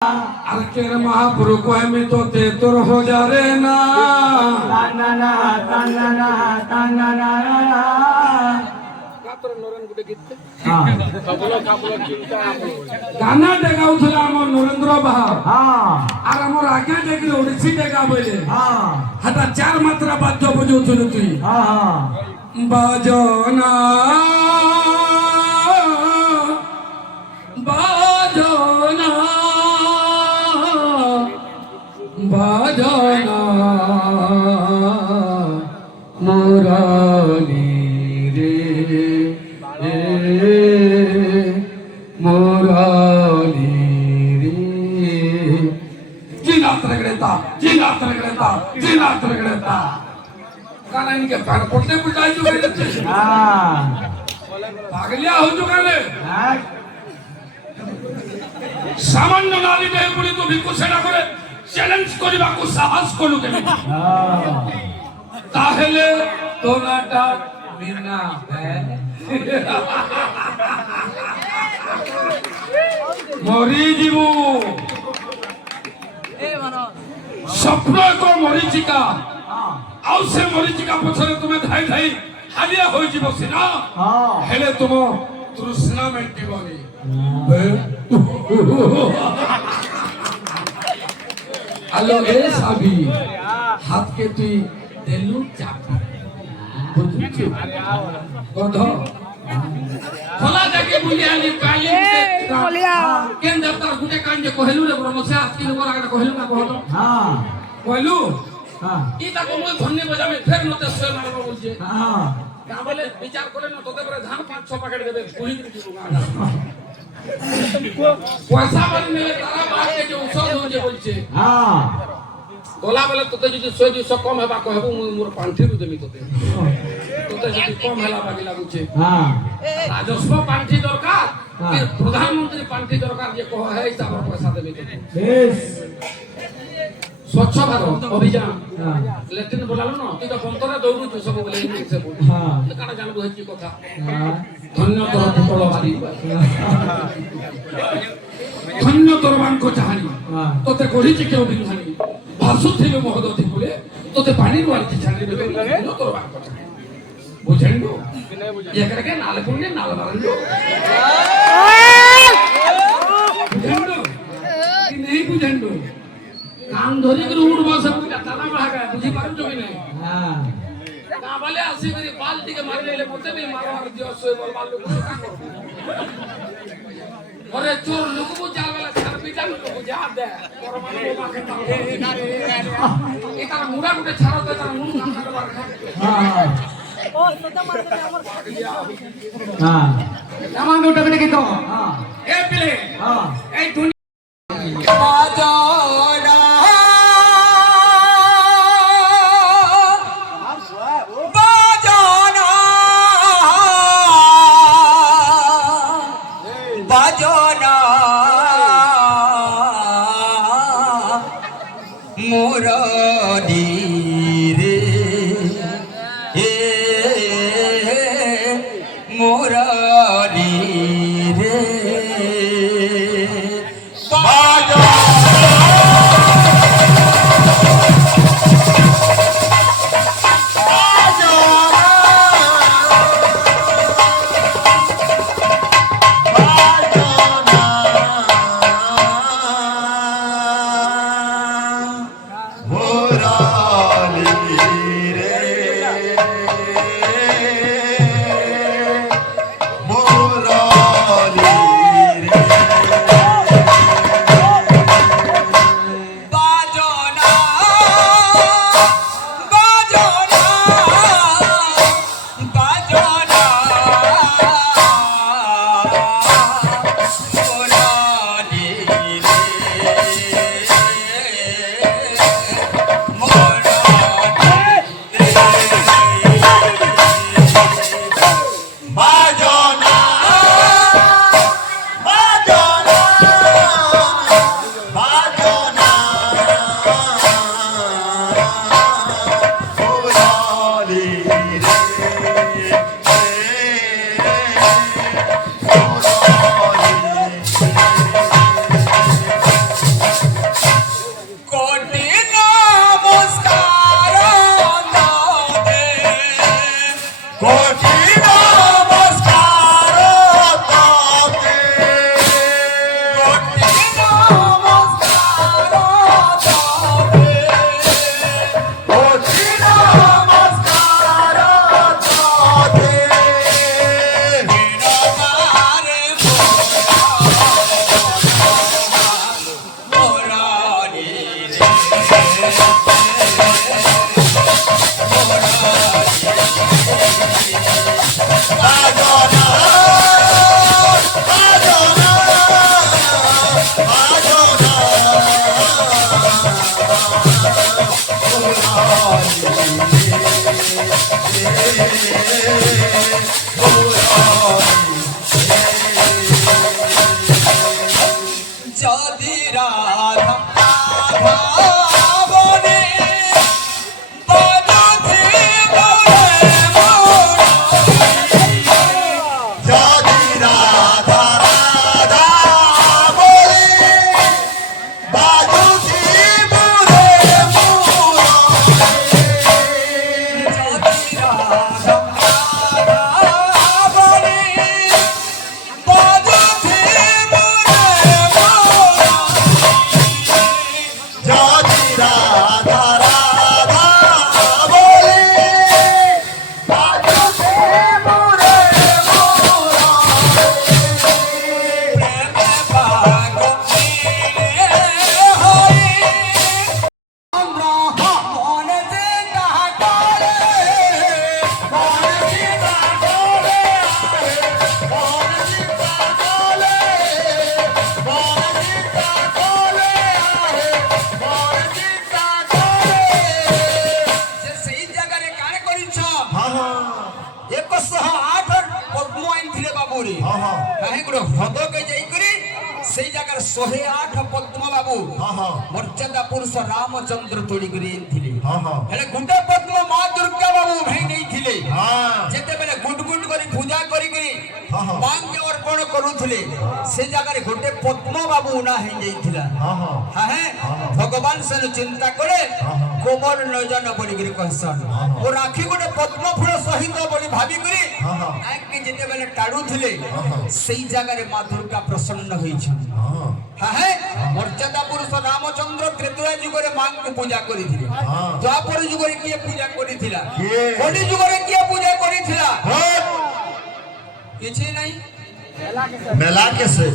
আজকের মহাপুরু কহেমি তোতে তোর हो जा रे ना ताना ताना ताना गाना डेगाउला आम नरेंद्र बाहा আর আমার আগে দেখলে ওড়িশি ডেগা বলে হাটা চার মাত্রা বাদ্য বজাউছিল তুই বাজনা বাজনা বাজনা মুরালি রে মুরালি রে জিনাত রগড়েতা জিনাত রগড়েতা गाना इनके कान पड़ते बुझाई जो गए थे पागलिया हो चुका है सामान्य नारी देह पुरी तो भिक्कु सेना करे চ্যালেঞ্জ করিবাকু সাহস কলু কেন তাহলে তোনাটা বিনা মরি জীবু স্বপ্ন এক মরিচিকা ଆଉ ସେ ମରିଚିକା ପଛରେ ତୁମେ ଧାଇ ଧାଇ ହାଲିଆ ହୋଇଯିବ ସିନା ହେଲେ ତୁମ ତୃଷ୍ଣା ମେଣ୍ଟିବନି ଆଲୋ ଏ ସାବି ହାତକେ ତୁଇ ଦେଲୁ ଚାପି ବୁଝୁଛୁ ଗଧ ଖୋଲା ଜାଗେ ବୁଲି ଆଲି କାଲି କେନ୍ ଦେବତାର ଗୁଟେ କାନ୍ ଯେ କହିଲୁ ରେ ବ୍ରହ୍ମସେ ଆଜକି ଲୋକ ଆଗଟା କହିଲୁ ନା କହତ କହିଲୁ इता को मैं धन्य बजावे फिर नते सोय मारबो बोलछे का बोले विचार करे न तोते पर धान 5-6 पैकेट देबे पुली के दूंगा पैसा बन मेले तारा बात के जो औषध हो जे बोलछे तोला बोले तोते जदी 100-200 कम हेबा कहबो मोर पांठी रु देमी तोते जदी कम हेला बाकी लागुछे राजस्व पांठी दरकार फिर प्रधानमंत्री पांठी दरकार जे कह है हिसाब पैसा देमी तोते बेस स्वच्छ भारत अभियान लेकिन बोलालो न तू तो बंतरे दौड़ू सब बोले इंग्लिश से बोल काना जानबो हेची कथा धन्य तोर पुतलवादी धन्य तोरवान को चाहनी तोते कोहिची के बिंधानी भासुथिलो महोदती बोले तोते पानी वाली की छानी में धन्य तोरवान को चाहनी बुझेंडो एकरा के नाले पुण्य नाल मारंडो बुझेंडो कि नहीं बुझेंडो कान धरी कर उड़बा सब ताना भागा बुझी पारु जो नहीं हां का बोले आसी करी बाल्टी के मार ले मते भी मार दियो सोय बोल बालू अरे चोर लोग को जाल वाला छार पिटा लोग को जा दे और मानो बाके इतना मुड़ा मुटे छारो दे तार मुंह ना मार हां ओ सोता मार दे हमर हां नामा उठा के तो हां ए पिले हां ए दुनिया बाजोना मुरारी रे मुरारी रे রাধা বনে বাজুতে মোরে যদি রাধা রাধা বলে বাজুতে মোরে যদি রাধা বলে বাজুতে যদি রাধা রাধা বলে বাজুতে মোরে প্রেম পাগলে হই আমরা মনেতে তাহা করে মনেতে তাহা করে মনেতে তাহা করে মনেতে তাহা করে মনেতে তাহা করে যে সেই জায়গায় কানে করিছ হ্যাঁ হ্যাঁ 108 পদ্ম আইনଥିଲେ বাবুরে হ্যাঁ হ্যাঁ কাহে গুলো হ্রদকে যাই করি সেই জায়গার 108 পদ্ম বাবু হ্যাঁ হ্যাঁ মর্যাদা পুরুষ রামচন্দ্র তোড়ি করে আনଥିଲେ হ্যাঁ হ্যাঁ ହେଲେ ଗୁଣ୍ଡେ ପଦ୍ମ ମା ଦୁର୍ଗା ବାବୁ ଭାଇ ନେଇଥିଲେ হ্যাঁ ଯେତେବେଳେ ଗୁଣ୍ଡ ଗୁଣ୍ଡ କରି ପୂଜା କରିକିରି ହଁ, ହଁ। ମାଙ୍କୁ ଅର୍ପଣ କରୁଥିଲେ ସେ ଜାଗାରେ ଗୋଟେ ପଦ୍ମ ବାବୁ ଉଣା ହେଇଯାଇଥିଲା হ্যাঁ হ্যাঁ হ্যাঁ ভগবান সেন চিন্তা করে ହଁ, ହଁ। কোমল নয়ন বলিকিরি কহসন ও রাখি ଗୋଟେ পদ্ম ফুল সহিত বলি ভাবিକିରି ହଁ, ହଁ। ଆଙ୍କି ଯେତେବେଳେ ଟାଣୁଥିଲେ ହଁ, ହଁ। ସେଇ ଜାଗାରେ ମା ଦୁର୍ଗା ପ୍ରସନ୍ନ ହୋଇଛନ୍ତି হ্যাঁ হ্যাঁ মর্যাদা পুরুষ রামচন্দ্র ত্রেতয়া যুগরে মাଙ୍କୁ ପୂଜା କରିଥିଲେ ହଁ ଦ୍ୱାପର ଯୁଗରେ କିଏ ପୂଜା କରିଥିଲା କିଏ? କଳି ଯୁଗରେ କିଏ ପୂଜା କରିଥିଲା হ্যাঁ କିଛି ନାହିଁ মেলা কেসে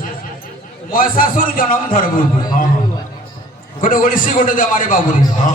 মহিষাসুর জন্ম ধরবু হ্যাঁ ଗୋଟେ ଓଡିଶୀ ଗୋଟେ ଦେମାରେ ବାବୁରେ হ্যাঁ